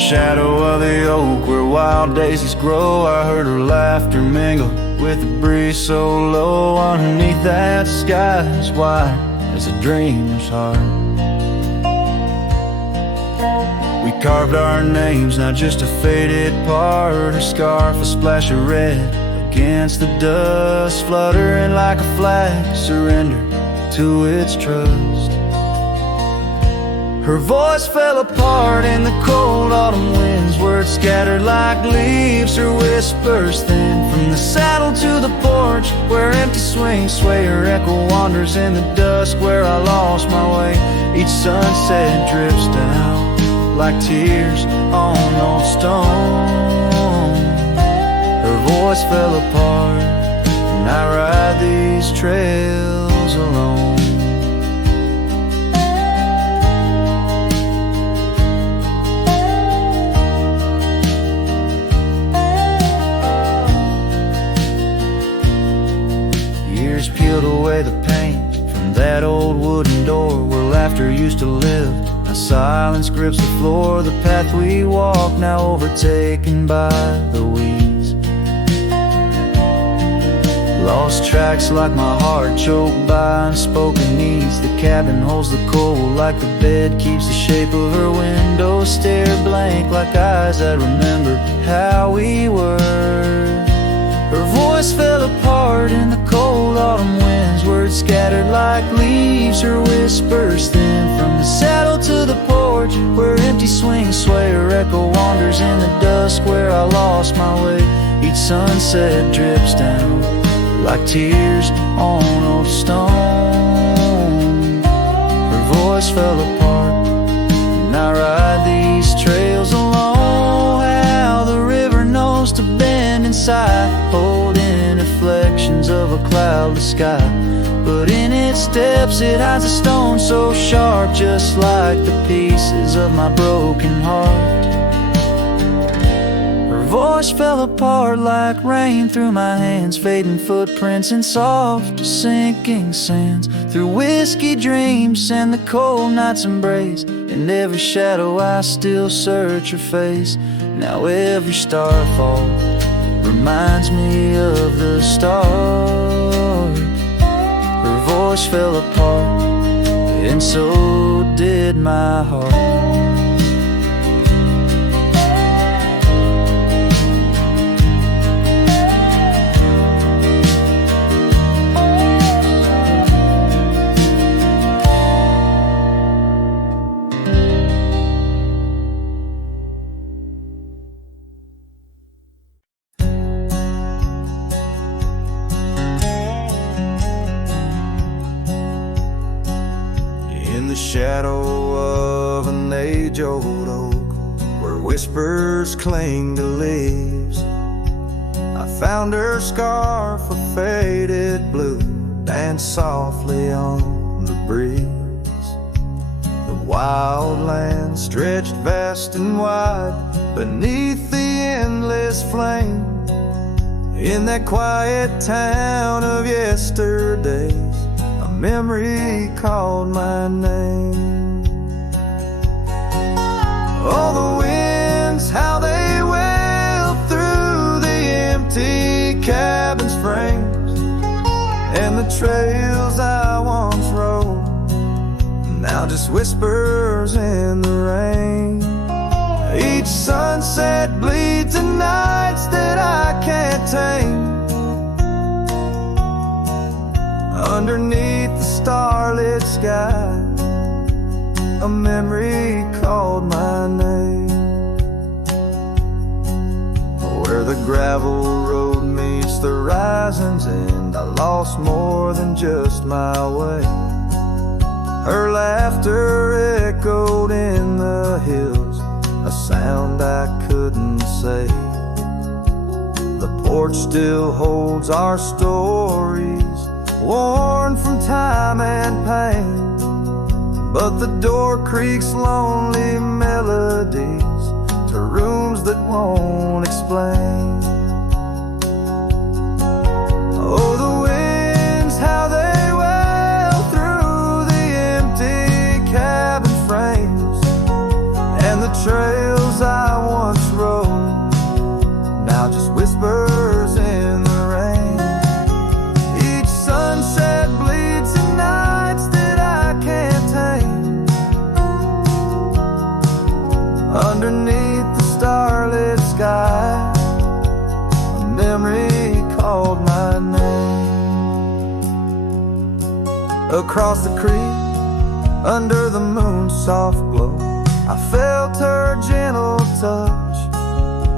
shadow of the oak where wild daisies grow, I heard her laughter mingle with the breeze so low. Underneath that sky as wide as a dreamer's heart, we carved our names, not just a faded part. Her scarf, a splash of red against the dust, fluttering like a flag, surrender to its trust. Her voice fell apart in the cold autumn winds, words scattered like leaves, her whispers thin. From the saddle to the porch, where empty swings sway, her echo wanders in the dusk where I lost my way. Each sunset drips down like tears on old stone. Her voice fell apart, and I ride these trails alone. Peeled away the paint from that old wooden door where laughter used to live. Now silence grips the floor, the path we walk now overtaken by the weeds. Lost tracks like my heart choked by unspoken needs. The cabin holds the cold like the bed keeps the shape of her window. Stare blank like eyes that remember how we were. Her voice fell apart in the cold autumn winds, words scattered like leaves, her whispers thin. From the saddle to the porch, where empty swings sway, her echo wanders in the dusk where I lost my way. Each sunset drips down like tears on old stone. Her voice fell apart, and I ride these trails alone. How the river knows to bend inside, holding reflections of a cloudless sky. But in its depths it hides a stone so sharp, just like the pieces of my broken heart. Her voice fell apart like rain through my hands, fading footprints in soft sinking sands. Through whiskey dreams and the cold night's embrace, in every shadow I still search her face. Now every starfall reminds me of the start. Her voice fell apart, and so did my heart. Shadow of an age-old oak, where whispers cling to leaves, I found her scarf of faded blue, dance softly on the breeze. The wild land stretched vast and wide beneath the endless flame. In that quiet town of yesterdays, memory called my name. Oh, the winds, how they wail through the empty cabin's frames, and the trails I once rode, now just whispers in the rain. Each sunset bleeds in nights that I can't tame. Underneath the starlit sky, a memory called my name. Where the gravel road meets the horizon's end, I lost more than just my way. Her laughter echoed in the hills, a sound I couldn't say. The porch still holds our stories, worn from time and pain, but the door creaks lonely melodies to rooms that won't explain. Oh, the winds, how they wail through the empty cabin frames, and the trails I sky. A memory called my name. Across the creek, under the moon's soft glow, I felt her gentle touch.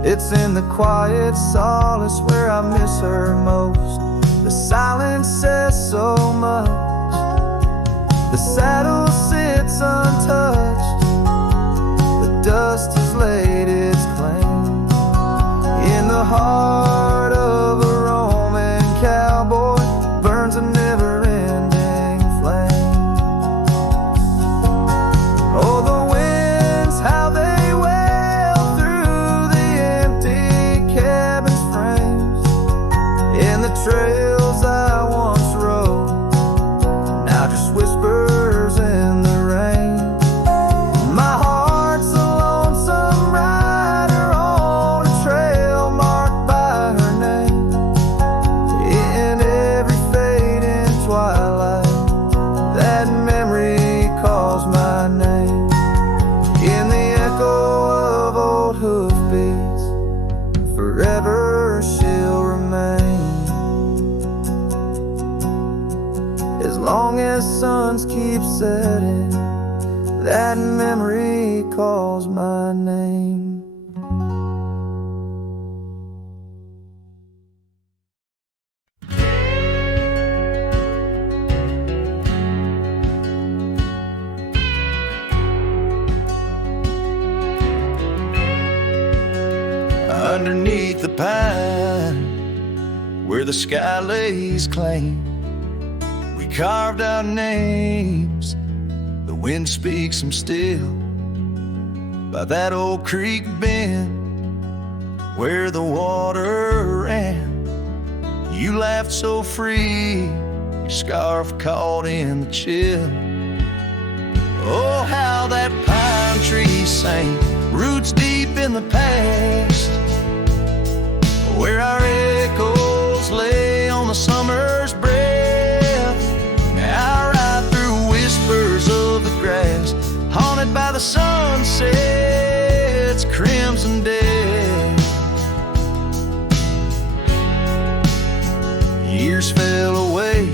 It's in the quiet solace where I miss her most. The silence says so much. The saddle sits untouched. The dust has laid its claim. In the heart of a Roman cowboy burns a never-ending flame. Oh, the winds, how they wail through the empty cabin's frames. In the trails I once rode, now just whispers in the rain. My heart's a lonesome rider on a trail marked by her name. In every fading twilight, that memory calls my name. In the echo of old hoofbeats, forever she'll remain. As long as suns keep setting, that memory calls my name. Underneath the pine, where the sky lays claim, we carved our names. The wind speaks them still. By that old creek bend, where the water ran, you laughed so free, your scarf caught in the chill. Oh, how that pine tree sang, roots deep in the past, where our echoes lay on the summer's breath. I ride through whispers of the grass, haunted by the sunset's crimson death. Years fell away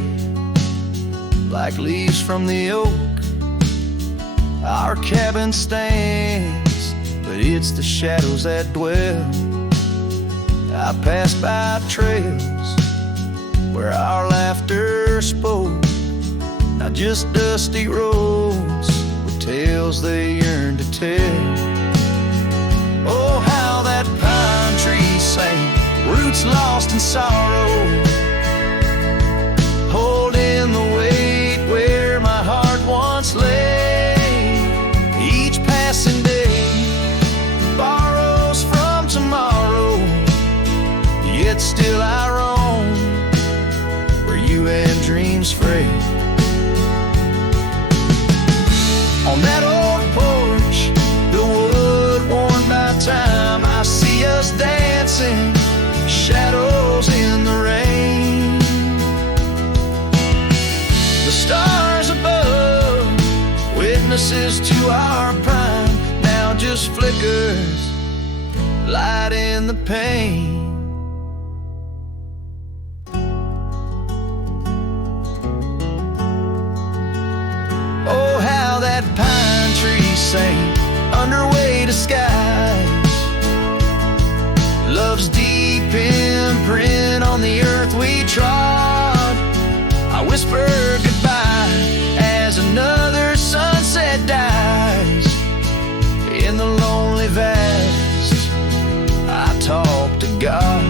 like leaves from the oak. Our cabin stands, but it's the shadows that dwell. I pass by trails where our laughter spoke, not just dusty roads with tales they yearn to tell. Oh, how that pine tree sang, roots lost in sorrow, holding the weight where my heart once lay. Each passing day borrows from tomorrow, yet still I roam where you and dreams fray. On that old porch, the wood worn by time, I see us dancing, shadows in the rain. The stars above, witnesses to our prime, now just flickers, light in the pain. Oh, how that pine tree sang, underway to skies, love's deep imprint on the earth we trod. I whisper goodbye as another sunset dies. In the lonely vast, I talk to God,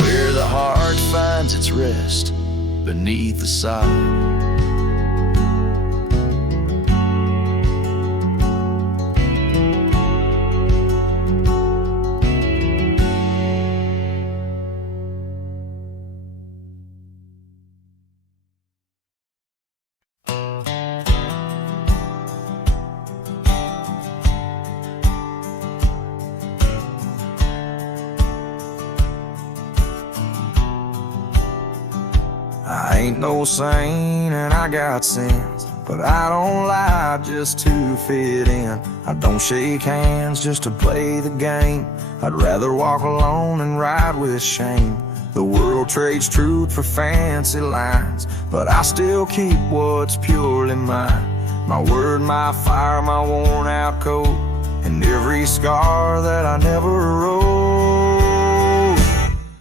where the heart finds its rest beneath the sod. I ain't no saint and I got sins. But I don't lie just to fit in. I don't shake hands just to play the game. I'd rather walk alone than ride with shame. The world trades truth for fancy lines, but I still keep what's purely mine. My word, my fire, my worn out coat, and every scar that I never wrote.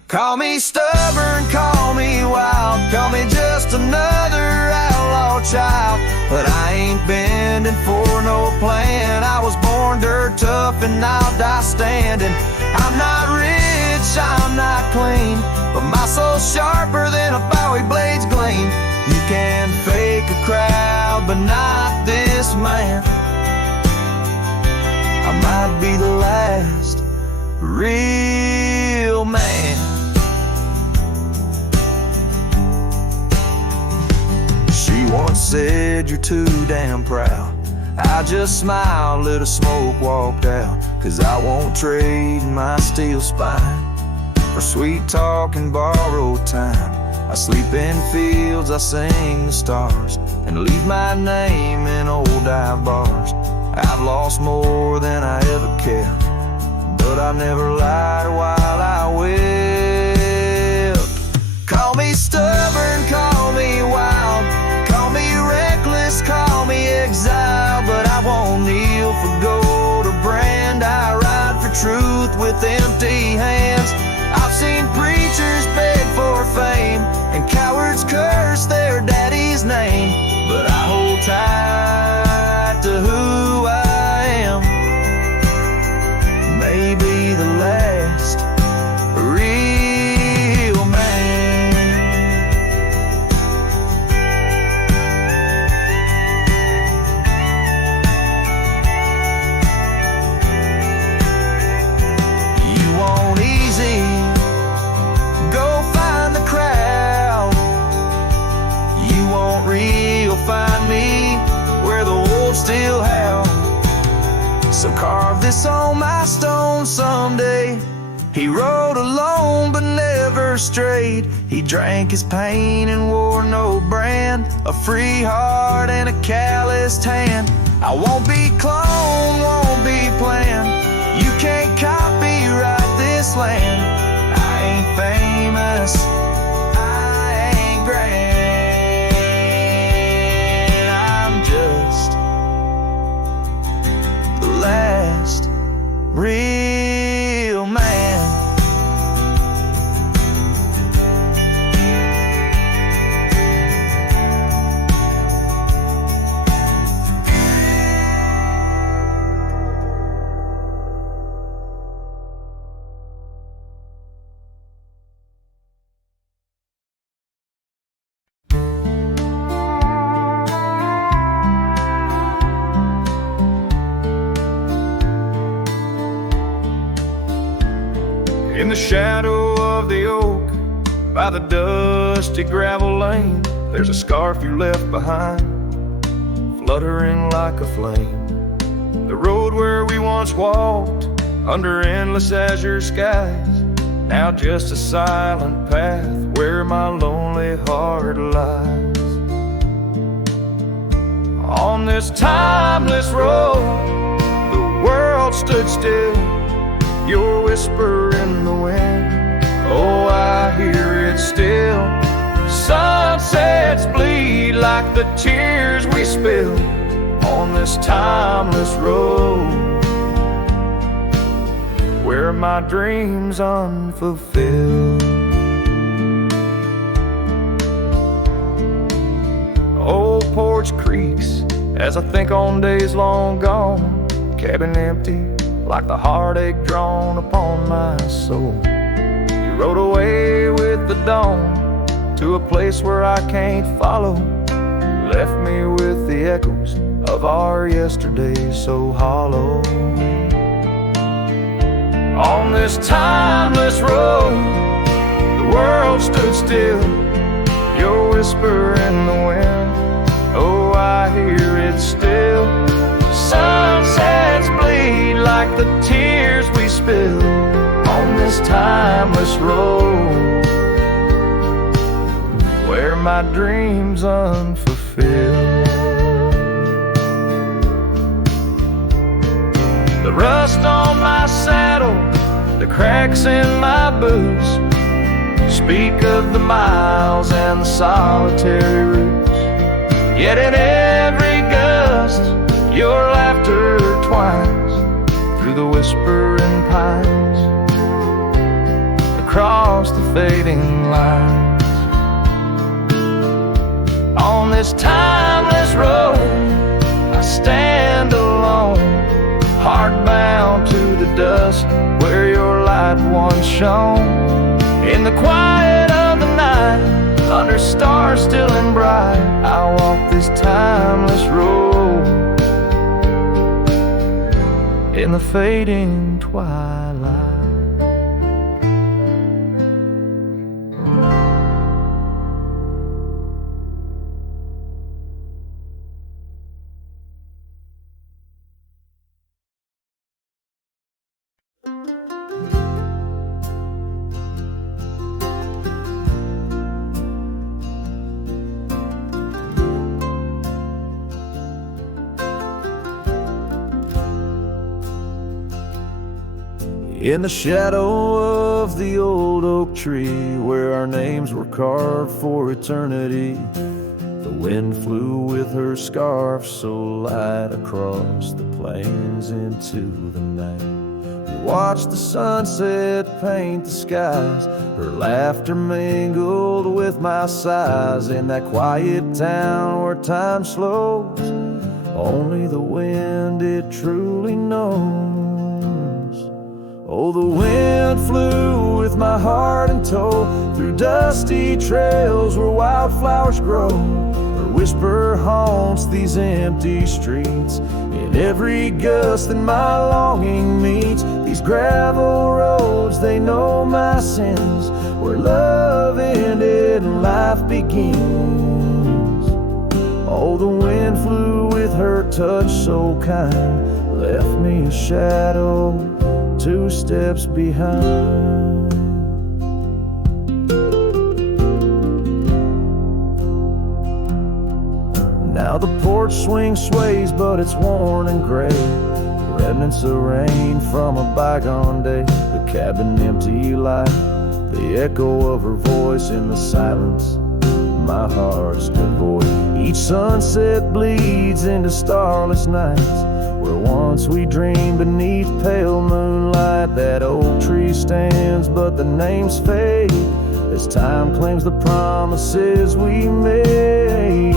Call me stubborn, call me wild, call me just another outlaw child, but I ain't bending for no plan. I was born dirt tough and I'll die standing. I'm not rich, I'm not clean, but my soul's sharper than a Bowie blade's gleam. You can fake a crowd, but not this man. I might be the last real man. She once said, you're too damn proud. I just smiled, lit a smoke, walked out, 'cause I won't trade my steel spine for sweet talk and borrowed time. I sleep in fields, I sing the stars, and leave my name in old dive bars. I've lost more than I ever kept, but I never lied while I wept. Call me stubborn, call me wild, call me reckless, call me exile, but I won't kneel for gold or brand. I ride for truth with empty hands. I've seen preachers beg for fame and cowards curse their daddy's name, but I hold tight to who I am. Maybe the last real man. You want easy, go find the crowd. You want real, find me where the wolves still howl. So carve this on my stone someday. He rode alone but never strayed. He drank his pain and wore no brand, a free heart and a calloused hand. I won't be cloned, won't be planned. You can't copyright this land. I ain't famous, I ain't grand, I'm just the last real man. In the shadow of the oak, by the dusty gravel lane, there's a scarf you left behind, fluttering like a flame. The road where we once walked, under endless azure skies, now just a silent path where my lonely heart lies. On this timeless road, the world stood still, your whisper in the wind, oh, I hear it still. Sunsets bleed like the tears we spill on this timeless road, where my dreams unfulfilled. Old porch creaks as I think on days long gone, cabin empty like the heartache drawn upon my soul. You rode away with the dawn to a place where I can't follow, left me with the echoes of our yesterday so hollow. On this timeless road, the world stood still, your whisper in the wind, oh, I hear it still. Sunsets bleed like the tears we spill on this timeless road, where my dreams unfulfilled. rust on my saddle, the cracks in my boots speak of the miles and the solitary routes. Yet in every gust, your laughter twines through the whispering pines, across the fading lines. On this timeless road, I stand alone, heart bound to the dust where your light once shone. In the quiet of the night, under stars still and bright, I walk this timeless road in the fading twilight. In the shadow of the old oak tree, where our names were carved for eternity, the wind flew with her scarf so light across the plains into the night. We watched the sunset paint the skies, her laughter mingled with my sighs. In that quiet town where time slows, only the wind it truly knows. Oh, the wind flew with my heart in tow, through dusty trails where wildflowers grow. Her whisper haunts these empty streets, in every gust that my longing meets. These gravel roads, they know my sins, where love ended and life begins. Oh, the wind flew with her touch so kind, left me a shadow 2 steps behind. Now the porch swing sways, but it's worn and gray, remnants of rain from a bygone day. The cabin empty like the echo of her voice in the silence, my heart's devoid. Each sunset bleeds into starless nights, where once we dreamed beneath pale moonlight. That old tree stands, but the names fade as time claims the promises we made.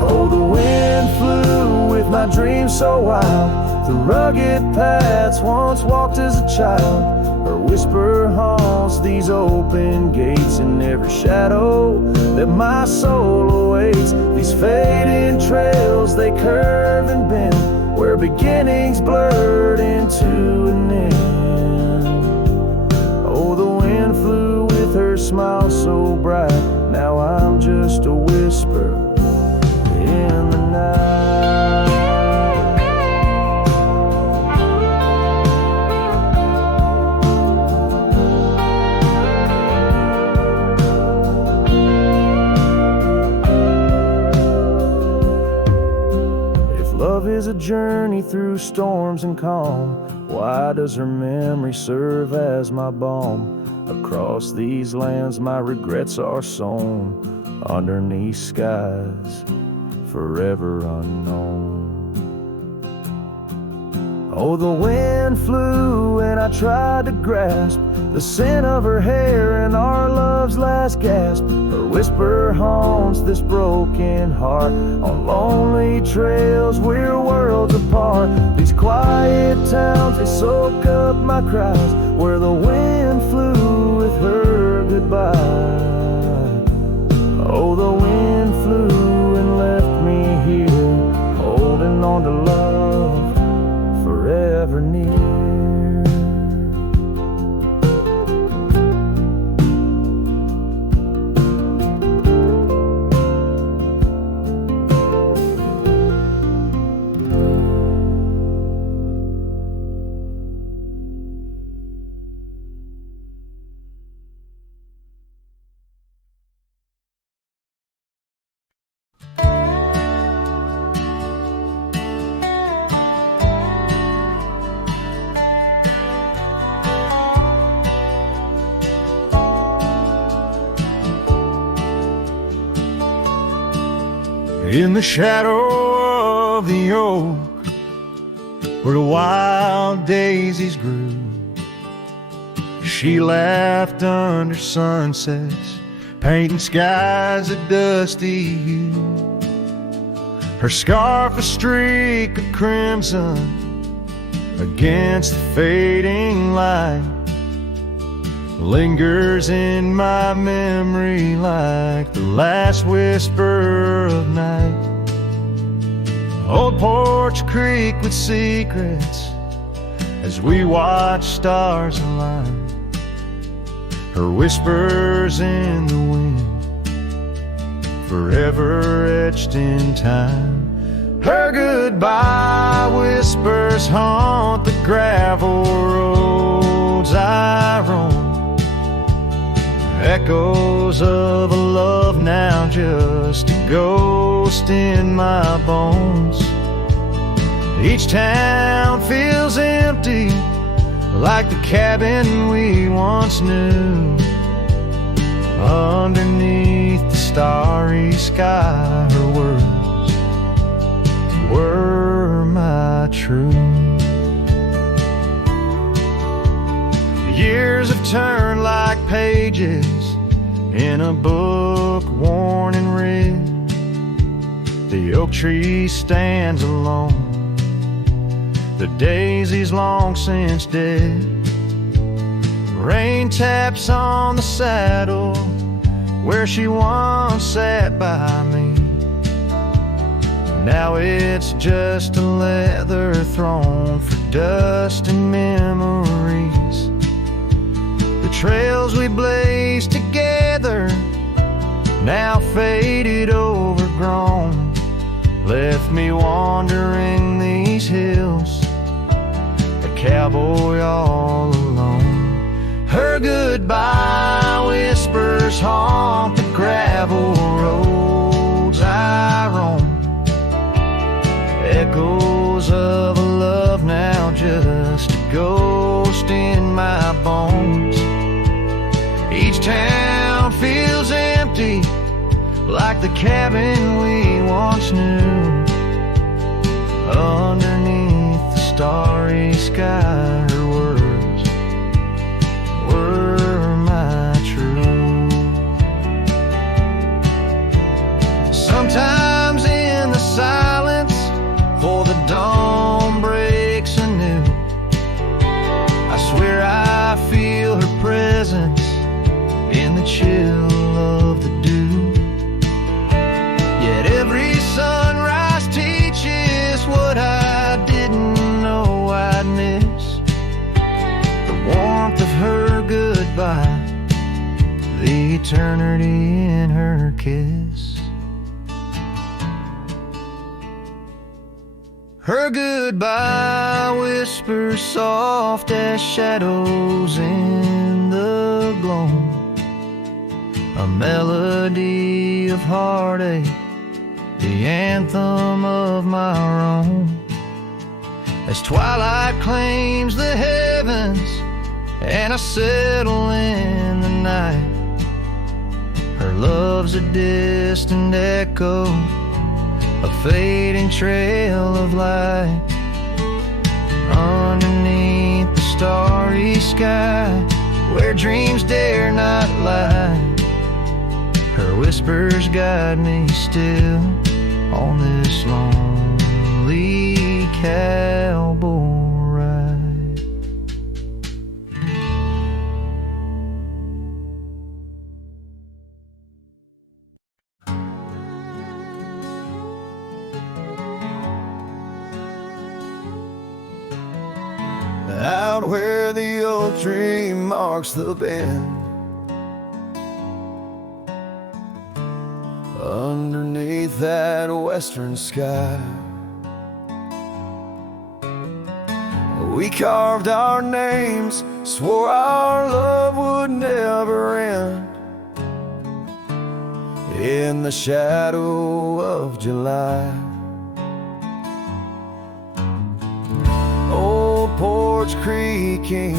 Oh, the wind flew with my dreams so wild, the rugged paths once walked as a child. Her whisper haunts these open gates, in every shadow that my soul awaits. These fading trails, they curve and bend, where beginnings blurred into an end. Oh, the wind flew with her smile so bright, now I'm just a whisper in the night. Love is a journey through storms and calm, why does her memory serve as my balm? Across these lands my regrets are sown, underneath skies forever unknown. Oh, the wind flew and I tried to grasp the scent of her hair and our love's last gasp. Her whisper haunts this broken heart, on lonely trails we're worlds apart. These quiet towns, they soak up my cries, where the wind flew with her goodbye. Oh, the wind flew and left me here, holding on to love forever near. In the shadow of the oak, where the wild daisies grew, she laughed under sunsets, painting skies a dusty hue. Her scarf a streak of crimson against the fading light, lingers in my memory like the last whisper of night. Old Porch Creek with secrets as we watch stars align, her whispers in the wind, forever etched in time. Her goodbye whispers haunt the gravel roads I roam, echoes of a love now just a ghost in my bones. Each town feels empty, like the cabin we once knew. Underneath the starry sky, her words were my truth. Years have turned like pages in a book worn and read. The oak tree stands alone, the daisy's long since dead. Rain taps on the saddle where she once sat by me. Now it's just a leather throne for dust and memories. The trails we blazed together, now faded, overgrown, left me wandering these hills, a cowboy all alone. Her goodbye whispers haunt the gravel roads I roam, echoes of a love now just a ghost in my bones. Each town feels empty, like the cabin we once knew. Underneath the starry sky, her words were my truth. Sometimes in the silence, before the dawn breaks anew, I swear I feel her presence in the chill of the dew. Yet every sunrise teaches what I didn't know I'd miss. The warmth of her goodbye, the eternity in her kiss. Her goodbye whispers soft as shadows in the gloam, a melody of heartache, the anthem of my own. As twilight claims the heavens and I settle in the night, her love's a distant echo, a fading trail of light. Underneath the starry sky, where dreams dare not lie, her whispers guide me still on this lonely cowboy ride. Out where the oak tree marks the bend, underneath that western sky, we carved our names, swore our love would never end. In the shadow of July, old Porch creaking,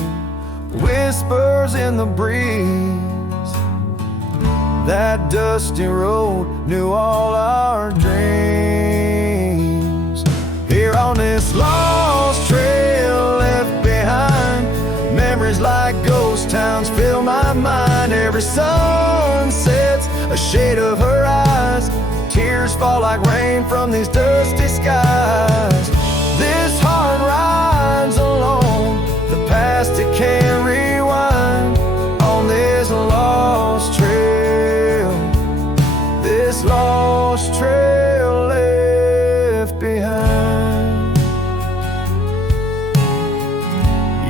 whispers in the breeze, That dusty road knew all our dreams. Here on this lost trail left behind, memories like ghost towns fill my mind. Every sun sets a shade of her eyes, tears fall like rain from these dusty skies. This heart rides alone, the past it can't rewind. On this lost trail, this lost trail left behind.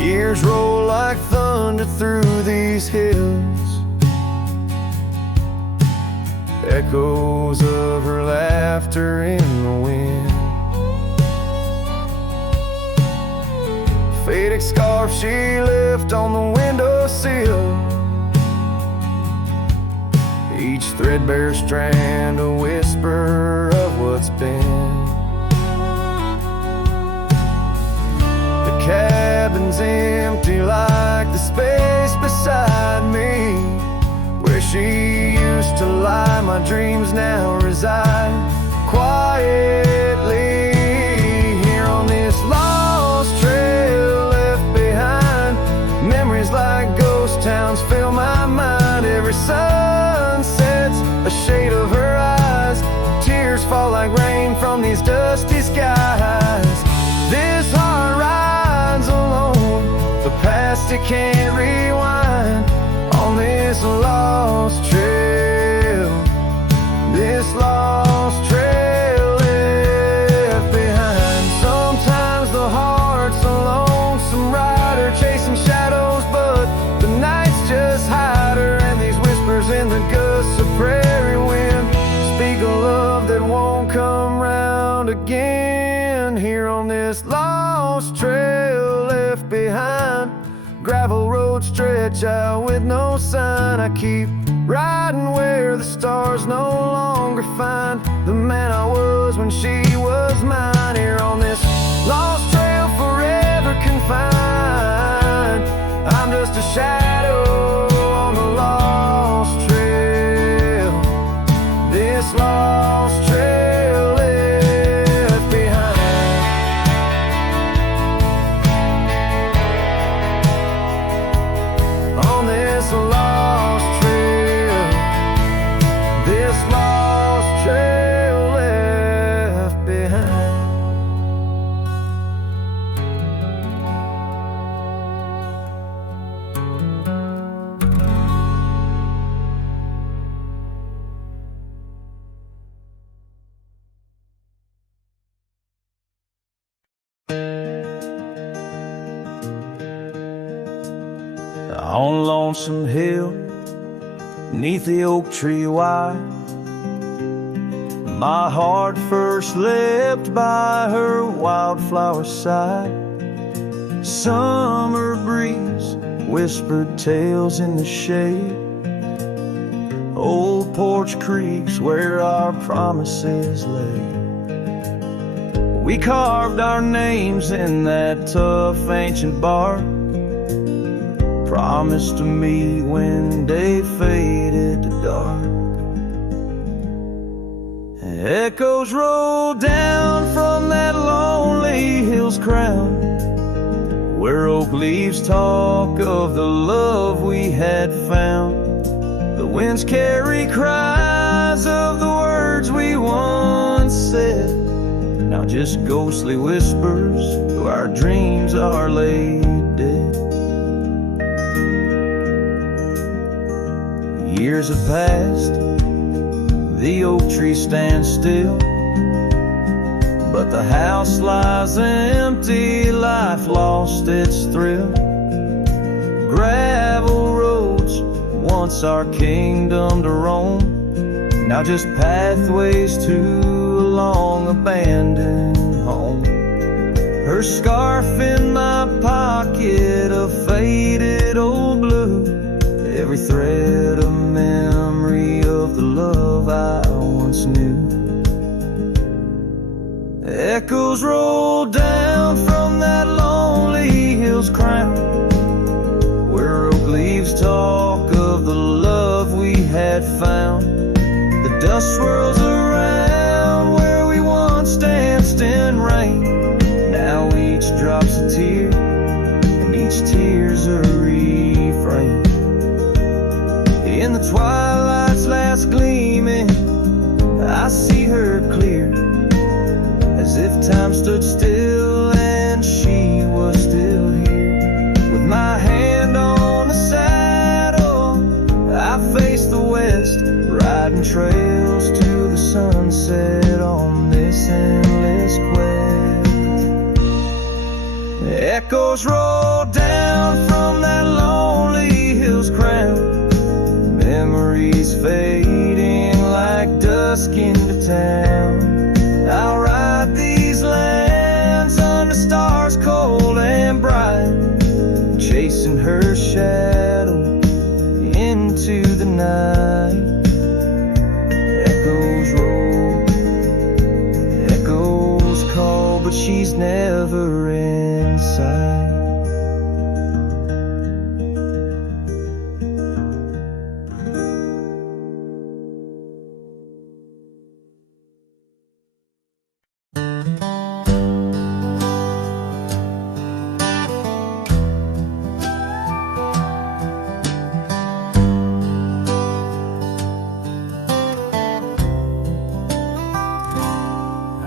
Years roll like thunder through these hills, echoes of her laughter in the wind. Faded scarf she left on the windowsill, each threadbare strand a whisper of what's been. The cabin's empty like the space beside me, where she used to lie. My dreams now reside quietly here on this lost trail left behind. Memories like ghost towns fill my mind. Every sun sets a shade of her eyes, tears fall like rain from these dusty skies. This heart rides alone, the past it can't rewind. On this lost trail, this lost trail left behind. Sometimes the heart's a lonesome rider chasing shadows, but the nights just hide her. And these whispers in the gusts of prairie wind speak a love that won't come round again. Here on this lost trail left behind, gravel roads stretch out with no sign. I keep riding where the stars no longer find the man I was when she was mine. Here on this lost trail forever confined, I'm just a shadow on the lost trail. This lost trail left behind. On this lost trail, this lost trail left behind. On Lonesome Hill, neath the oak tree wide, my heart first leapt by her wildflower side. Summer breeze whispered tales in the shade, old porch creeks where our promises lay. We carved our names in that tough ancient bark, promised to meet when day faded to dark. Echoes roll down from that lonely hill's crown, where oak leaves talk of the love we had found. The winds carry cries of the words we once said, now just ghostly whispers though our dreams are laid dead. Years have passed, the oak tree stands still, but the house lies empty, life lost its thrill. Gravel roads, once our kingdom to roam, now just pathways to a long abandoned home. Her scarf in my pocket, a faded old blue, every thread a memory of the love I once knew. Echoes roll down from that lonely hill's crown, where oak leaves talk of the love we had found. swirls around where we once danced in rain. Now each drop's a tear, and each tear's a refrain. In the twilight's last gleaming, I see her clear, as if time stood still and she was still here. With my hand on the saddle, I face the west, riding trails to the sunset on this endless quest. Echoes roll down from that lonely hill's crown, memories fading like dusk into town. I'll ride these lands under stars cold and bright, chasing her shadow into the night. Echoes roll, echoes call, but she's never in sight.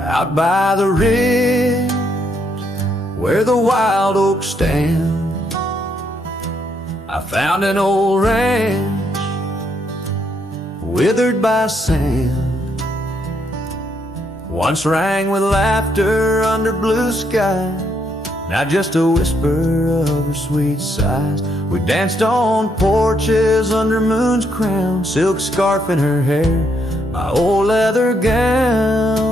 Out by the ridge where the wild oaks stand, I found an old ranch withered by sand. Once rang with laughter under blue sky, now just a whisper of her sweet sighs. We danced on porches under moon's crown, silk scarf in her hair, my old leather gown.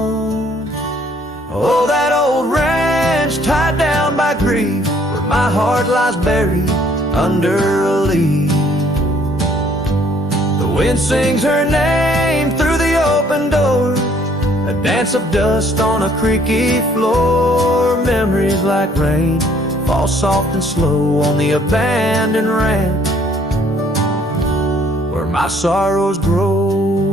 Oh, that old ranch tied down by grief, where my heart lies buried under a leaf. The wind sings her name through the open door, a dance of dust on a creaky floor. Memories like rain fall soft and slow on the abandoned ranch where my sorrows grow.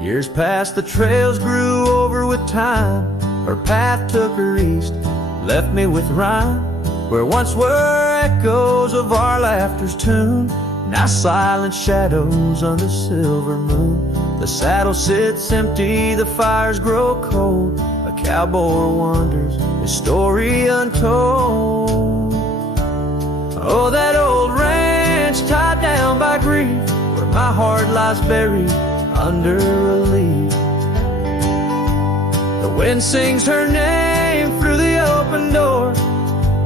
Years passed, the trails grew over with time. Her path took her east, left me with rhyme, where once were echoes of our laughter's tune, now silent shadows under silver moon. The saddle sits empty, the fires grow cold, a cowboy wanders, his story untold. Oh, that old ranch tied down by grief, where my heart lies buried under a leaf. The wind sings her name through the open door,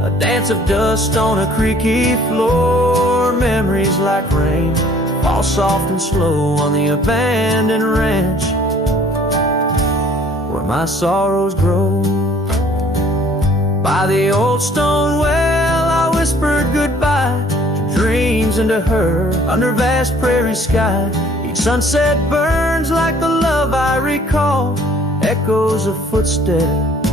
a dance of dust on a creaky floor. Memories like rain fall soft and slow on the abandoned ranch where my sorrows grow. By the old stone well I whispered goodbye to dreams and to her under vast prairie sky. Each sunset burns like the love I recall, echoes of footsteps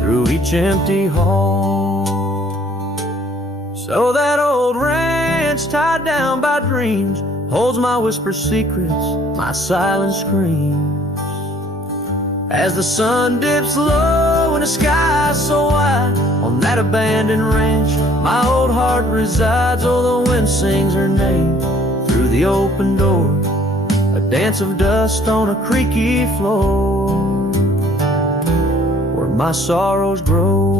through each empty hall. So that old ranch tied down by dreams holds my whispered secrets, my silent screams. As the sun dips low in a sky so wide, on that abandoned ranch my old heart resides. Oh, the wind sings her name through the open door, a dance of dust on a creaky floor where my sorrows grow.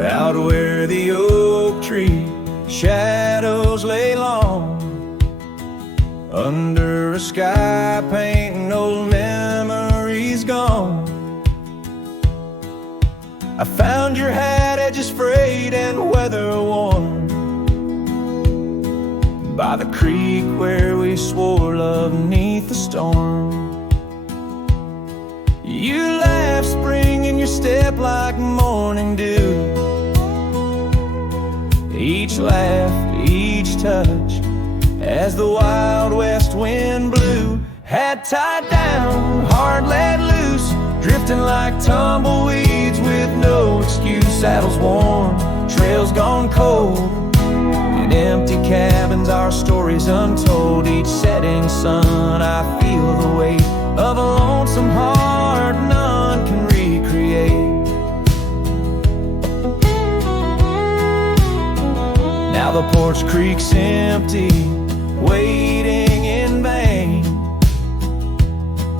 Out where the oak tree shadows lay long, under a sky painting old memories gone, I found your hat edges frayed and weather worn, by the creek where we swore love 'neath the storm. You laugh spring in your step like morning dew. Each laugh, each touch, as the wild west wind blew. Hat tied down, heart let loose, drifting like tumbleweeds with no excuse. Saddles worn, trails gone cold, in empty cabins our stories untold. Each setting sun I feel the weight of a lonesome heart none can recreate. Now the porch creak's empty, waiting in vain.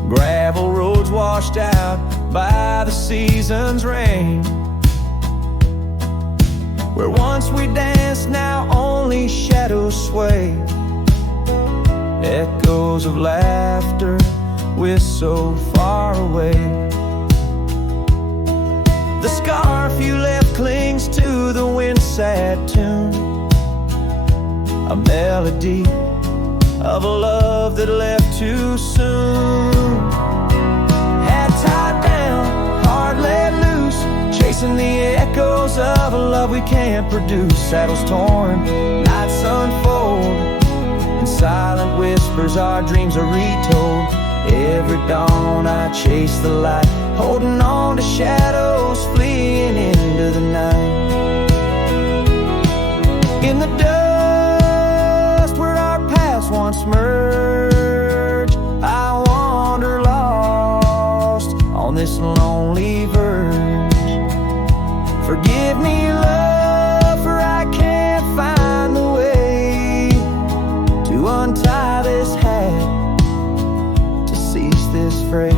Gravel roads washed out by the season's rain. Where once we danced, now only shadows sway. Echoes of laughter, we're so far away. The scarf you left clings to the wind's sad tune, a melody of a love that left too soon. Hat tied down, heart let loose, chasing the echoes of a love we can't produce. Saddles torn, nights unfold, in silent whispers our dreams are retold. Every dawn I chase the light, holding on to shadows, fleeing into the night. In the dust where our paths once merged, I wander lost on this lonely verge. Forgive me, love, for I can't find the way to untie this hat, to cease this fray.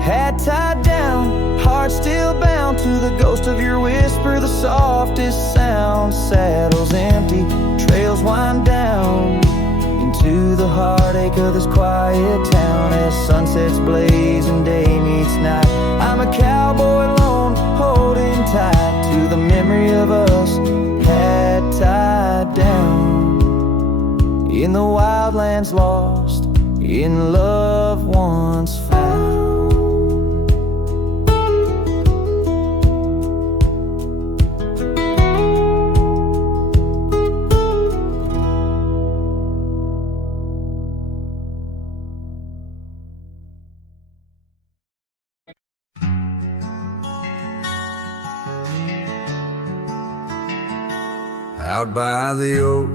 Hat tied down, heart still bound to the ghost of your whisper, the softest sound. Saddles empty, trails wind down into the heartache of this quiet town. As sunsets blaze and day meets night, I'm a cowboy alone, holding tight to the memory of us. Hat tied down, in the wildlands lost, in love once found. Out by the oak,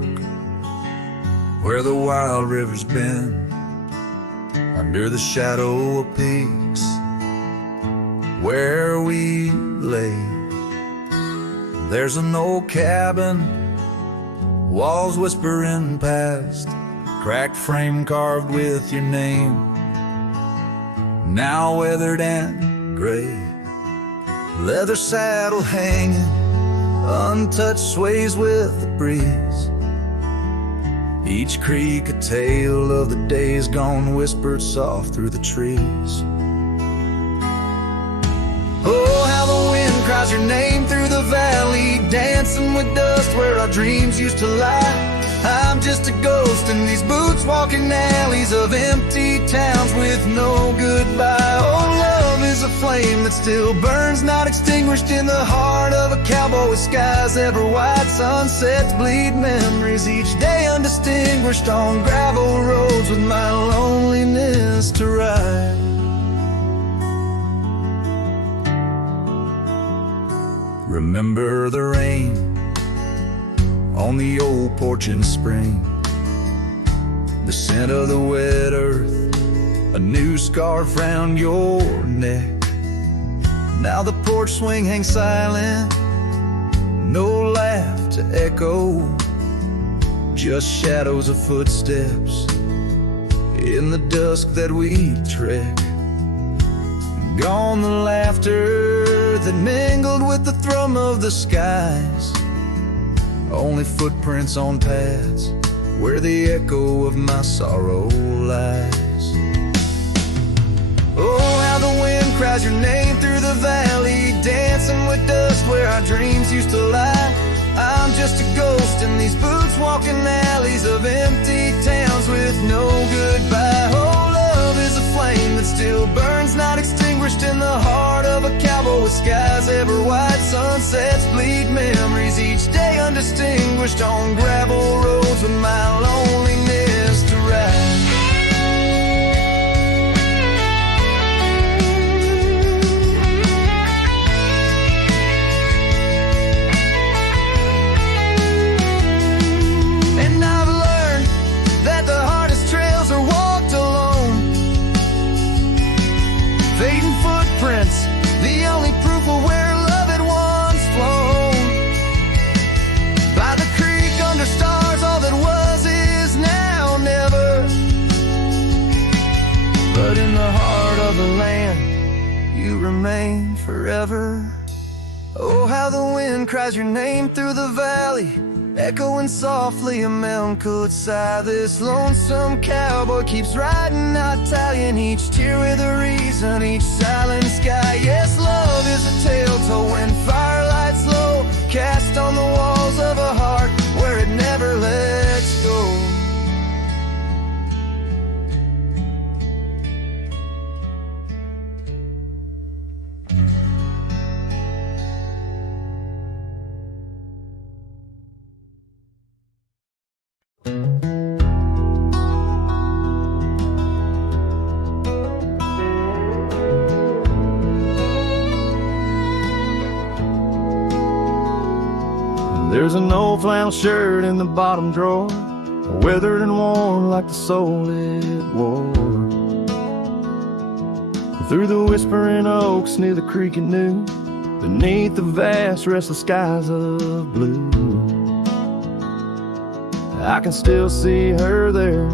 where the wild river's been, under the shadow of peaks where we lay, there's an old cabin, walls whispering past, cracked frame carved with your name, now weathered and gray. Leather saddle hanging, untouched, sways with the breeze. Each creak a tale of the days gone, whispered soft through the trees. Oh, how the wind cries your name through the valley, dancing with dust where our dreams used to lie. I'm just a ghost in these boots, walking alleys of empty towns with no goodbye. Oh, love is a flame that still burns, not extinguished, in the heart of a cowboy with skies ever white. Sunsets bleed memories, each day undistinguished, on gravel roads with my loneliness to ride. Remember the rain on the old porch in spring, the scent of the wet earth, a new scarf round your neck. Now the porch swing hangs silent, no laugh to echo, just shadows of footsteps in the dusk that we trek. Gone the laughter that mingled with the thrum of the skies, only footprints on paths where the echo of my sorrow lies. Oh, how the wind cries your name through the valley, dancing with dust where our dreams used to lie. I'm just a ghost in these boots, walking alleys of empty towns with no goodbye. Oh, love is a flame that still burns, not extinguished, in the heart of a cowboy with skies ever white. Sunsets bleed memories each day undistinguished on gravel roads with my loneliness to ride. The only proof of where love had once flown. By the creek under stars, all that was is now never. But in the heart of the land, you remain forever. Oh, how the wind cries your name through the valley, echoing softly a melancholy sigh. This lonesome cowboy keeps riding out, tallying each tear with a reason, each silent sky. Yes, love is a tale told when firelights low, cast on the walls of a heart where it never lets go. There's an old flannel shirt in the bottom drawer, weathered and worn like the soul it wore. Through the whispering oaks near the creek at noon, beneath the vast restless skies of blue, I can still see her there,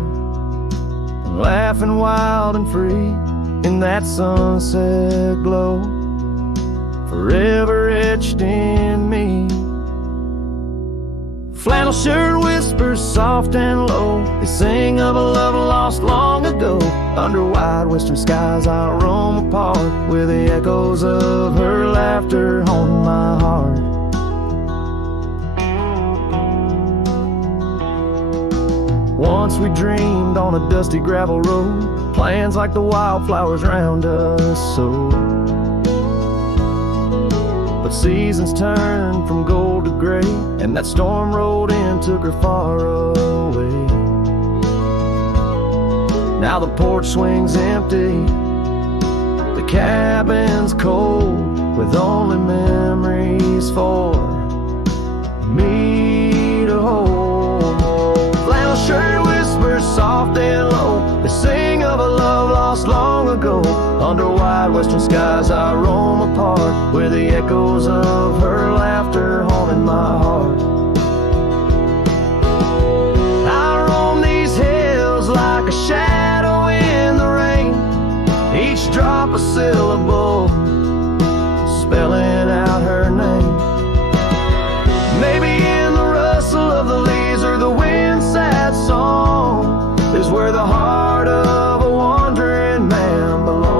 laughing wild and free in that sunset glow, forever etched in me. Flannel shirt whispers soft and low, they sing of a love lost long ago. Under wide western skies I roam apart, with the echoes of her laughter haunting my heart. Once we dreamed on a dusty gravel road, plans like the wildflowers round us so. But seasons turned from gold to gray, and that storm rolled in, took her far away. Now the porch swings empty, the cabin's cold, with only memories for me to hold. Flannel shirt whispers soft and low, they sing of a love lost long ago. Under wide western skies I roam apart, where the echoes of her laughter haunting my heart. I roam these hills like a shadow in the rain, each drop a syllable, spelling out her name. Maybe in the rustle of the leaves or the wind's sad song is where the heart of a wandering man belongs.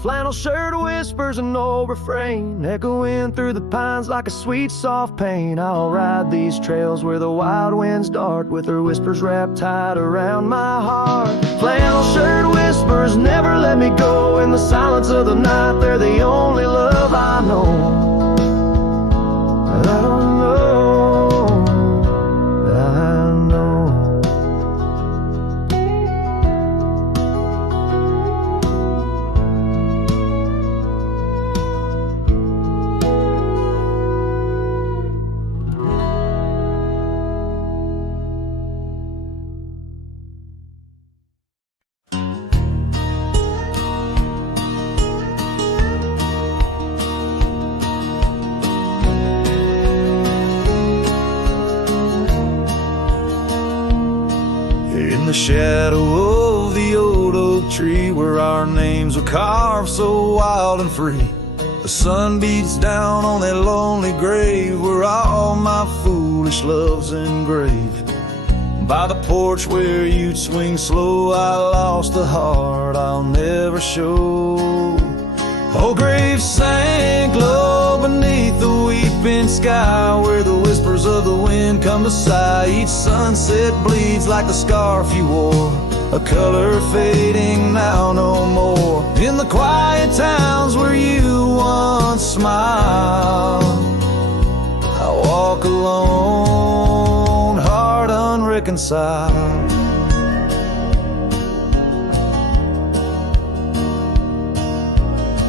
Flannel shirt whispers an old refrain, echoing through the pines like a sweet soft pain. I'll ride these trails where the wild winds dart, with her whispers wrapped tight around my heart. Flannel shirt whispers never let me go, in the silence of the night they're the only love I know. I don't know, I know. In the shadow of the old oak tree, where our names were carved so wild and free, the sun beats down on that lonely grave, where all my foolish love's engraved. By the porch where you'd swing slow, I lost the heart I'll never show. Oh, grave sank low beneath the weeping sky, where the whispers of the wind come to sigh. Each sunset bleeds like the scarf you wore, a color fading now no more. In the quiet towns where you once smiled, I walk alone, heart unreconciled.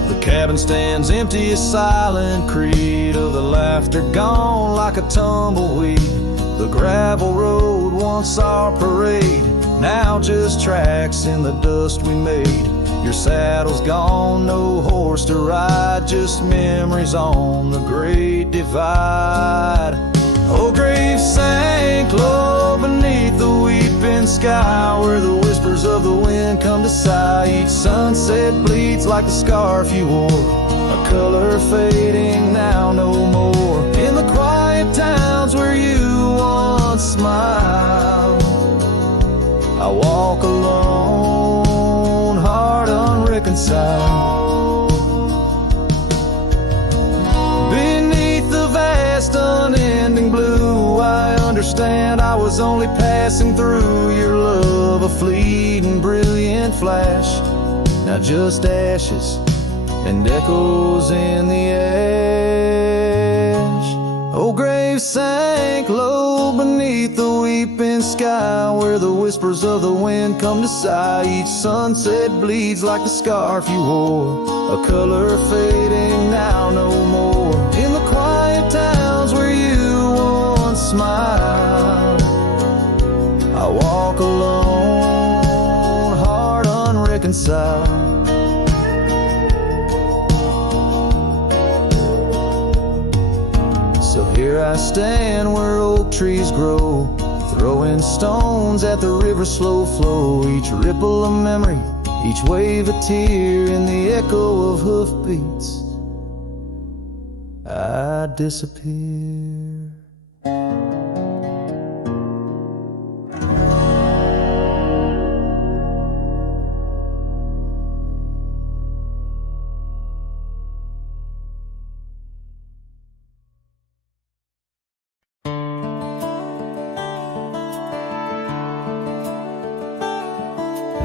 The cabin stands empty, a silent creed of the laughter gone like a tumbleweed. The gravel road, once our parade, now just tracks in the dust we made. Your saddle's gone, no horse to ride, just memories on the great divide. Oh, grave sank low beneath the weeping sky, where the whispers of the wind come to sigh. Each sunset bleeds like the scarf you wore, a color fading now no more. In the quiet towns where you once smiled, I walk alone, heart unreconciled. Beneath the vast unending blue, I understand I was only passing through. Your love a fleeting brilliant flash, now just ashes and echoes in the ash. Oh, grave sank low beneath the weeping sky, where the whispers of the wind come to sigh. Each sunset bleeds like the scarf you wore, a color fading now no more. In the quiet towns where you once smiled, I walk alone, heart unreconciled. So here I stand where oak trees grow, throwing stones at the river's slow flow. Each ripple a memory, each wave a tear, in the echo of hoofbeats I disappear.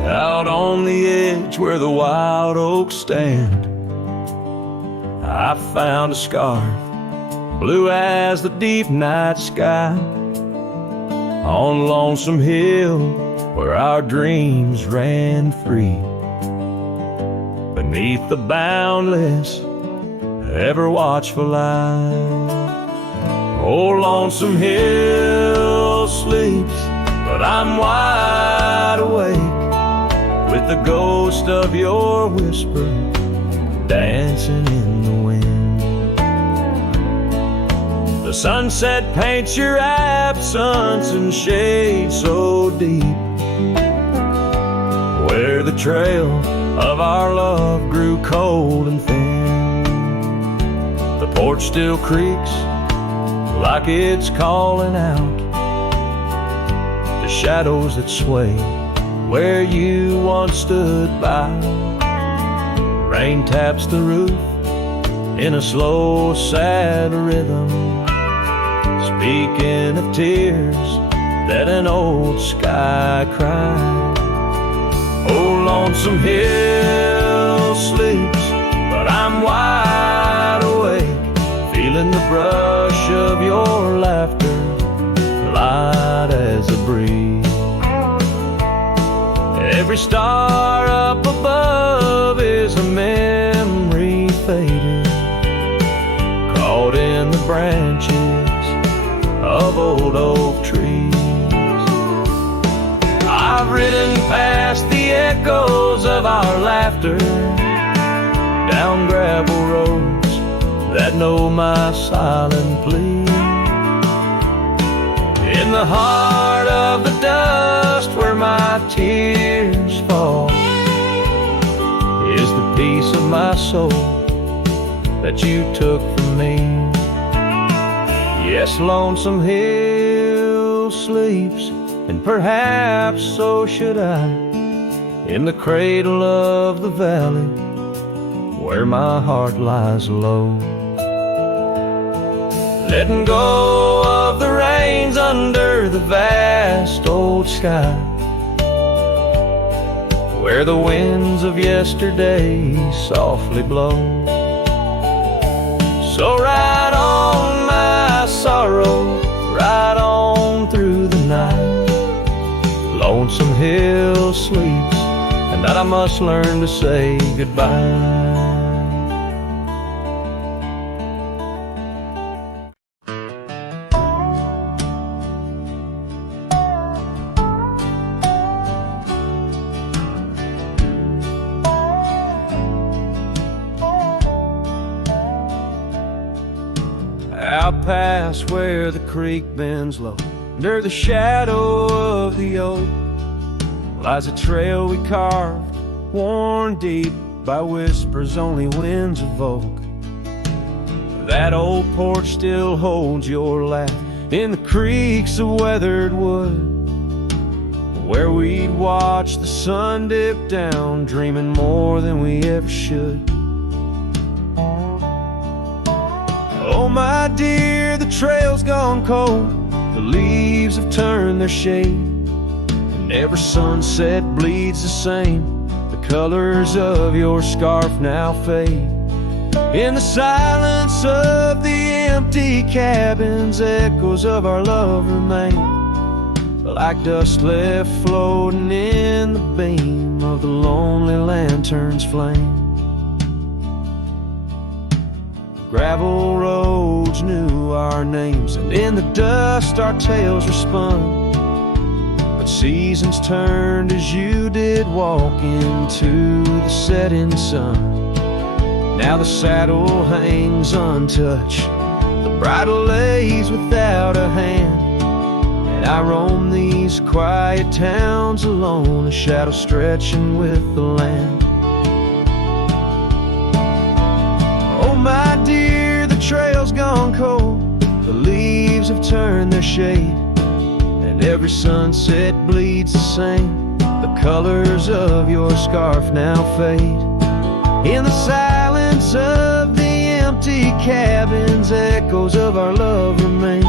Out on the edge where the wild oaks stand, I found a scarf, blue as the deep night sky, on Lonesome Hill where our dreams ran free, beneath the boundless, ever watchful eye. Oh, Lonesome Hill sleeps, but I'm wide awake, with the ghost of your whisper dancing in the wind. The sunset paints your absence in shade so deep, where the trail of our love grew cold and thin. The porch still creaks like it's calling out the shadows that sway where you once stood by. Rain taps the roof in a slow, sad rhythm, speaking of tears that an old sky cried. Oh, Lonesome Hill sleeps, but I'm wide awake, feeling the brush of your laughter, light as a breeze. Every star up above is a memory faded, caught in the branches of old oak trees. I've ridden past the echoes of our laughter, down gravel roads that know my silent plea. In the heart of the dust where my tears fall is the piece of my soul that you took from me. Yes, Lonesome Hill sleeps, and perhaps so should I, in the cradle of the valley where my heart lies low. Letting go of the reins under the vast old sky, where the winds of yesterday softly blow. So ride on, my sorrow, ride on through the night. Lonesome Hill sleeps, and that I must learn to say goodbye. Out past where the creek bends low, under the shadow of the oak, lies a trail we carved, worn deep by whispers only winds evoke. That old porch still holds your laugh in the creaks of weathered wood, where we'd watch the sun dip down, dreaming more than we ever should. Oh my dear, the trail's gone cold, the leaves have turned their shade, and every sunset bleeds the same. The colors of your scarf now fade. In the silence of the empty cabins, echoes of our love remain, like dust left floating in the beam of the lonely lantern's flame. Gravel roads knew our names, and in the dust our tales were spun. But seasons turned as you did walk into the setting sun. Now the saddle hangs untouched, the bridle lays without a hand, and I roam these quiet towns alone, a shadow stretching with the land. My dear, the trail's gone cold, the leaves have turned their shade, and every sunset bleeds the same. The colors of your scarf now fade. In the silence of the empty cabins, echoes of our love remain,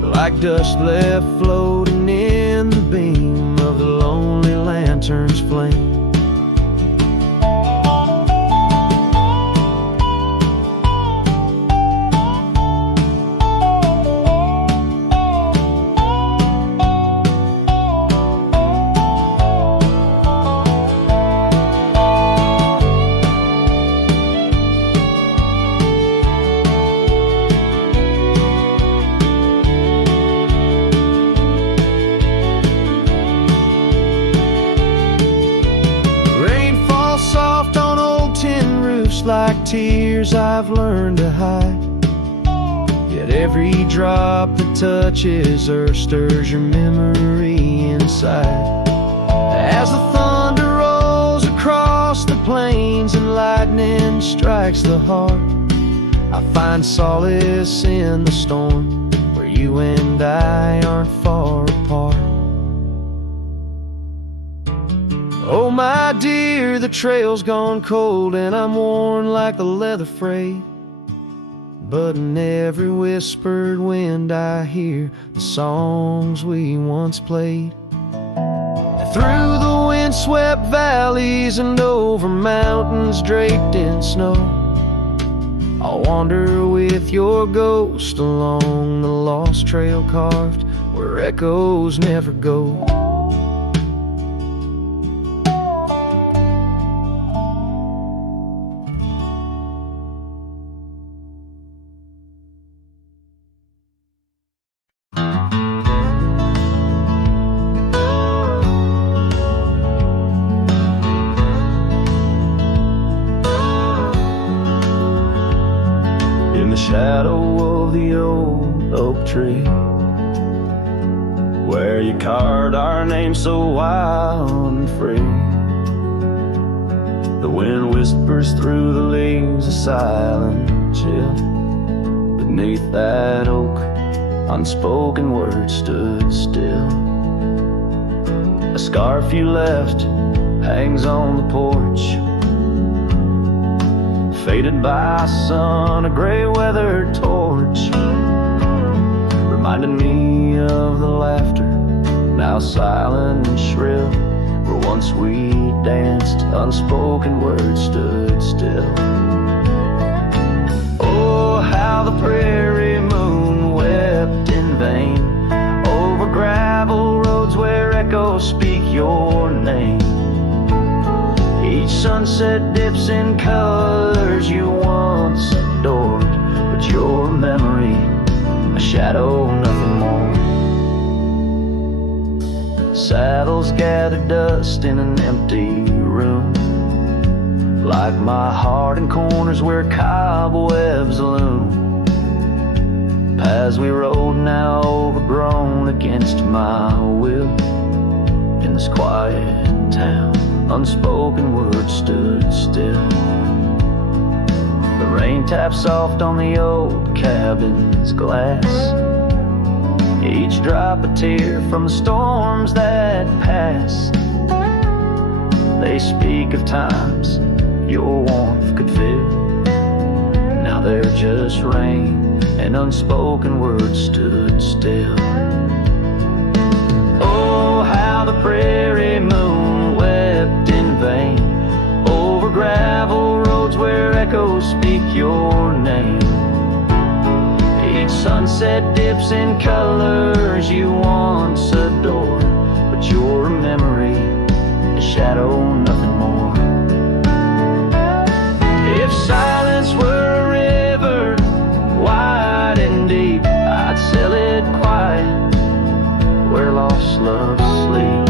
like dust left floating in the beam of the lonely lantern's flame. Like tears I've learned to hide, yet every drop that touches earth stirs your memory inside. As the thunder rolls across the plains and lightning strikes the heart, I find solace in the storm, where you and I aren't far apart. Oh my dear, the trail's gone cold, and I'm worn like the leather freight, but in every whispered wind I hear the songs we once played. Through the windswept valleys and over mountains draped in snow, I'll wander with your ghost along the lost trail carved where echoes never go. Shadow of the old oak tree, where you carved our name so wild and free. The wind whispers through the leaves, a silent chill. Beneath that oak, unspoken words stood still. A scarf you left hangs on the porch, faded by sun, a gray weathered torch, reminding me of the laughter, now silent and shrill, where once we danced, unspoken words stood still. Oh, how the prairie moon wept in vain over gravel roads where echoes speak your name. Each sunset dips in colors you once adored, but your memory, a shadow, nothing more. Saddles gather dust in an empty room, like my heart in corners where cobwebs loom. Paths we rode now overgrown against my will. In this quiet town, unspoken words stood still. The rain tapped soft on the old cabin's glass, each drop a tear from the storms that passed. They speak of times your warmth could fill, now they're just rain and unspoken words stood still. Oh, how the prairie moon wept in vain over gravel roads where echoes speak your name. Each sunset dips in colors you once adored, but your memory, a shadow, nothing more. If silence were a river, wide and deep, I'd sail it quiet where lost loves sleep.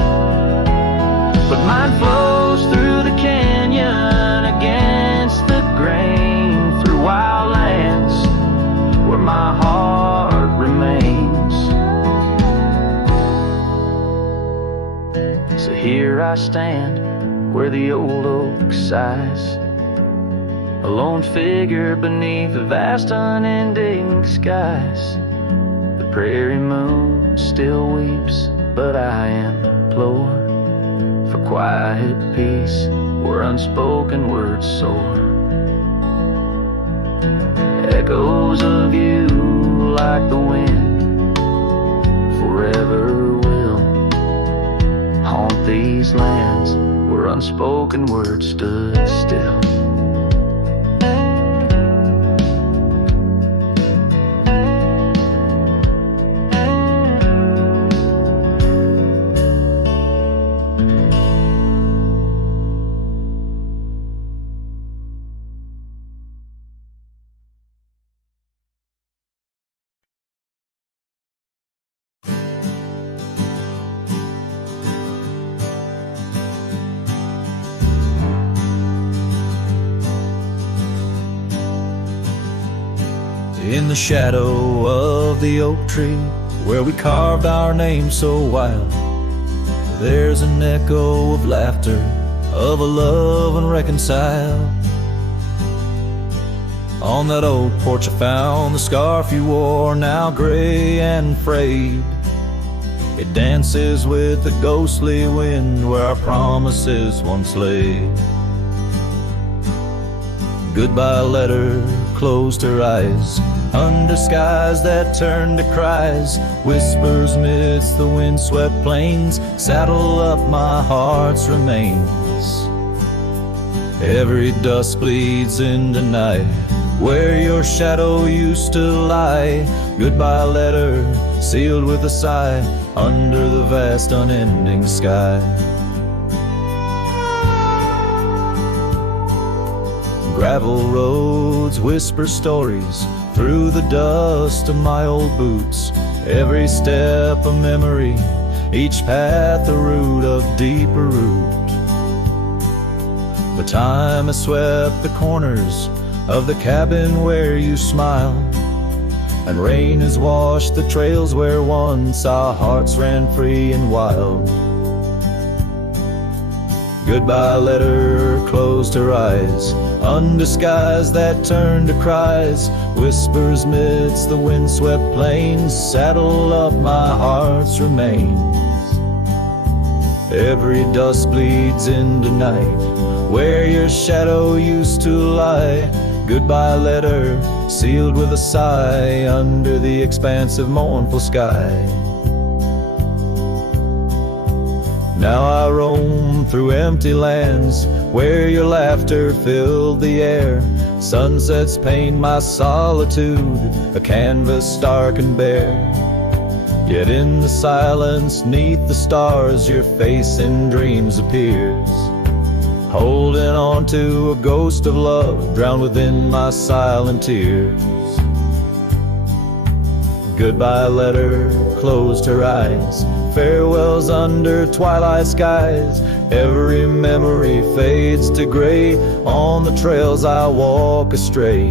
But mine flows through the canyon against the grain, through wild lands where my heart remains. So here I stand where the old oak sighs, a lone figure beneath the vast unending skies. The prairie moon still weeps, but I implore for quiet peace where unspoken words soar. Echoes of you like the wind forever will haunt these lands where unspoken words stood still. In the shadow of the oak tree where we carved our name so wild, there's an echo of laughter, of a love unreconciled. On that old porch I found the scarf you wore, now gray and frayed. It dances with the ghostly wind where our promises once lay. Goodbye letter closed her eyes under skies that turned to cries, whispers midst the windswept plains, saddle up my heart's remains. Every dusk bleeds into night where your shadow used to lie. Goodbye letter sealed with a sigh under the vast unending sky. Gravel roads whisper stories through the dust of my old boots, every step a memory, each path a root of deeper root. But time has swept the corners of the cabin where you smiled, and rain has washed the trails where once our hearts ran free and wild. Goodbye letter closed her eyes under skies that turned to cries, whispers midst the windswept plains, saddle up my heart's remains. Every dust bleeds into night, where your shadow used to lie. Goodbye letter, sealed with a sigh, under the expansive mournful sky. Now I roam through empty lands, where your laughter filled the air. Sunsets paint my solitude, a canvas stark and bare. Yet in the silence, neath the stars, your face in dreams appears, holding on to a ghost of love, drowned within my silent tears. Goodbye letter closed her eyes, farewells under twilight skies. Every memory fades to gray, on the trails I walk astray.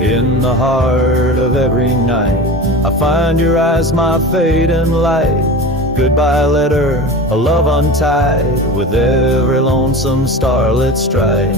In the heart of every night, I find your eyes, my fading light. Goodbye letter, a love untied, with every lonesome starlit stride.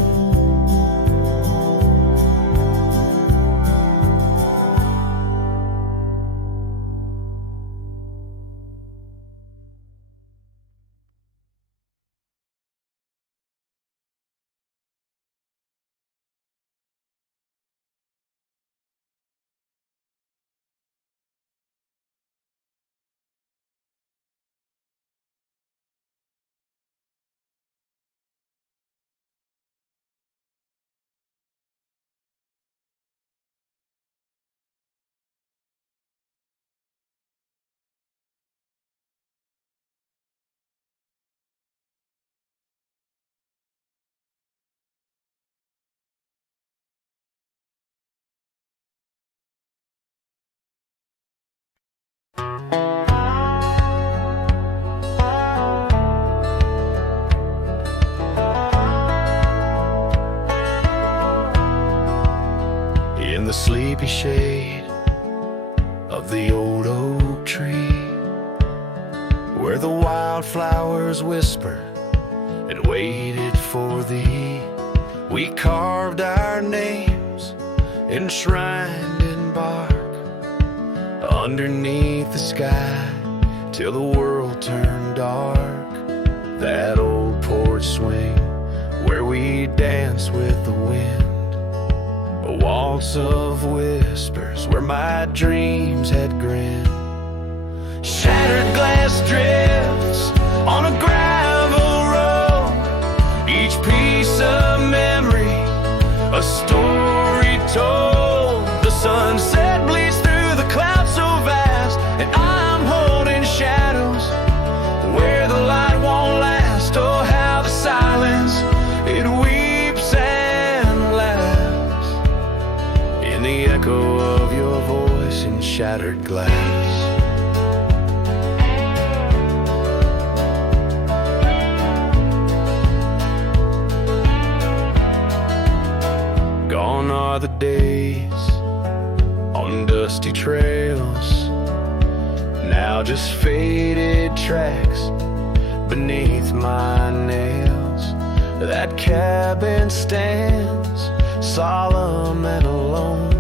In the sleepy shade of the old oak tree, where the wildflowers whispered and waited for thee, we carved our names enshrined in bark underneath the sky till the world turned dark. That old porch swing where we danced with the wind, a waltz of whispers where my dreams had grinned. Shattered glass drifts on a gravel road, each piece of memory a story told. The sunset bleeds through the clouds so vast, and I'm holding shadows where the light won't last. Oh, how the silence, it weeps and laughs in the echo of your voice in shattered glass. Gone are the days on dusty trails, now just faded tracks beneath my nails. That cabin stands solemn and alone,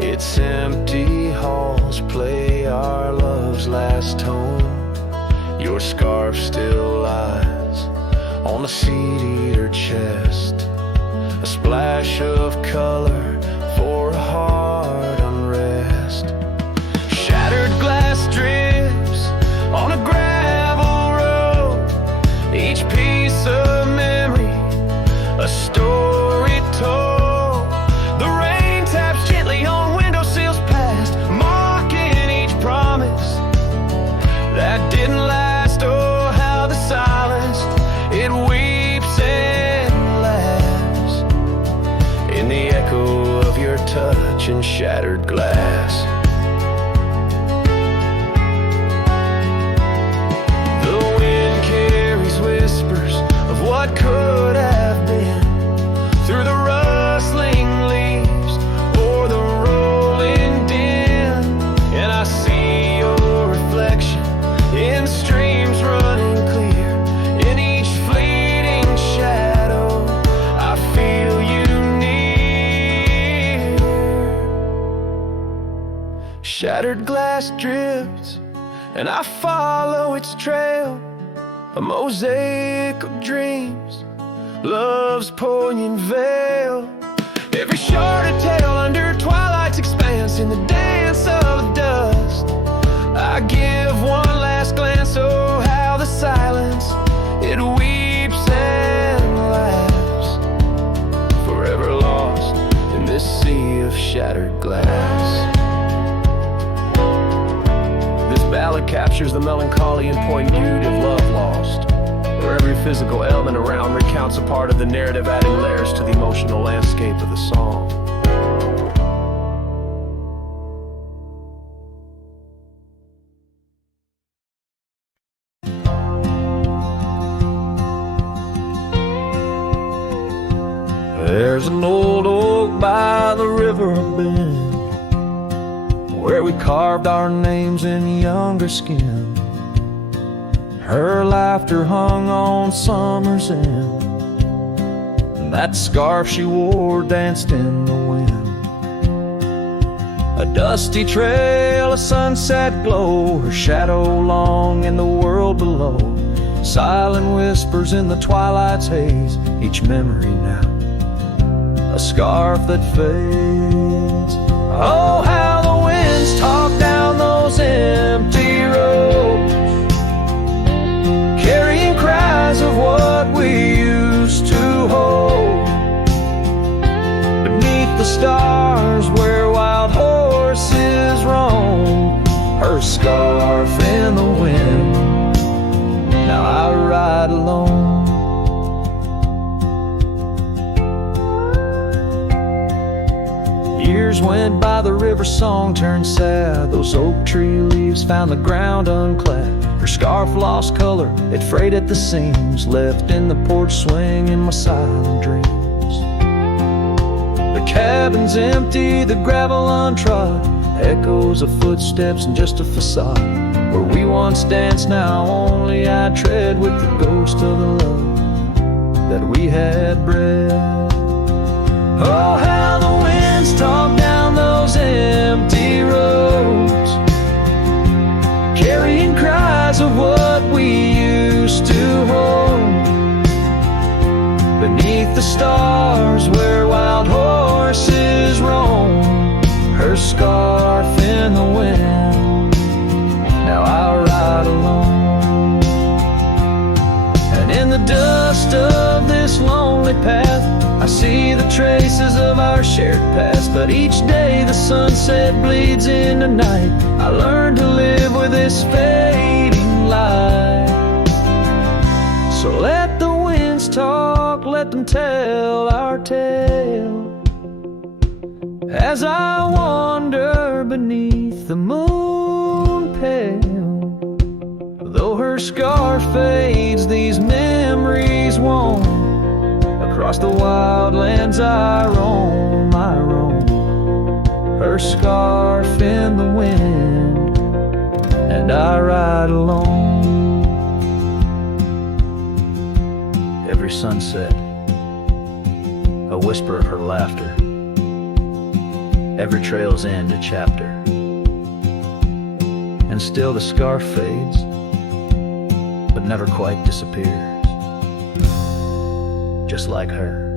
its empty halls play our love's last tone. Your scarf still lies on the seed-eater chest, a splash of color for a heart unrest. Shattered glass drips on a gravel road, each piece of memory a story told. The rain taps gently on windowsills past, mocking each promise that didn't last. Oh, how the silence, it weeps and laughs in the echo of your touch and shattered glass. The wind carries whispers of what could have been, through the rustling leaves or the rolling din, and I see your reflection in streams running clear. In each fleeting shadow I feel you near. Shattered glass drifts and I follow its trail, a mosaic of dreams, love's poignant veil. Every sharded tale under twilight's expanse, in the dance of the dust, I give one last glance. Oh, how the silence, it weeps and laughs, forever lost in this sea of shattered glass. This ballad captures the melancholy and poignitude of love lost, where every physical element around recounts a part of the narrative, adding layers to the emotional landscape of the song. There's an old oak by the river bend, where we carved our names in younger skin. Her laughter hung on summer's end, and that scarf she wore danced in the wind. A dusty trail, a sunset glow, her shadow long in the world below. Silent whispers in the twilight's haze, each memory now a scarf that fades. Oh, how the winds talk down those empty roads, carrying cries of what we used to hold. Beneath the stars where wild horses roam, her scarf in the wind, now I ride alone. Years went by, the river song turned sad. Those oak tree leaves found the ground unclad. Her scarf lost color, it frayed at the seams, left in the porch swing in my silent dreams. The cabin's empty, the gravel untrod, echoes of footsteps and just a facade. Where we once danced, now only I tread with the ghost of the love that we had bred. Oh, how the winds talk down those empty roads, carrying cries of what we used to hold. Beneath the stars where wild horses roam, her scarf in the wind, now I ride alone. And in the dust of this lonely path, I see the traces of our shared past. But each day the sunset bleeds into night, I learn to live with this fading light. So let the winds talk, let them tell our tale, as I wander beneath the moon pale. Though her scarf fades, these memories won't. Across the wild lands I roam, her scarf in the wind, and I ride alone. Every sunset, a whisper of her laughter, every trail's end a chapter, and still the scarf fades, but never quite disappears, just like her.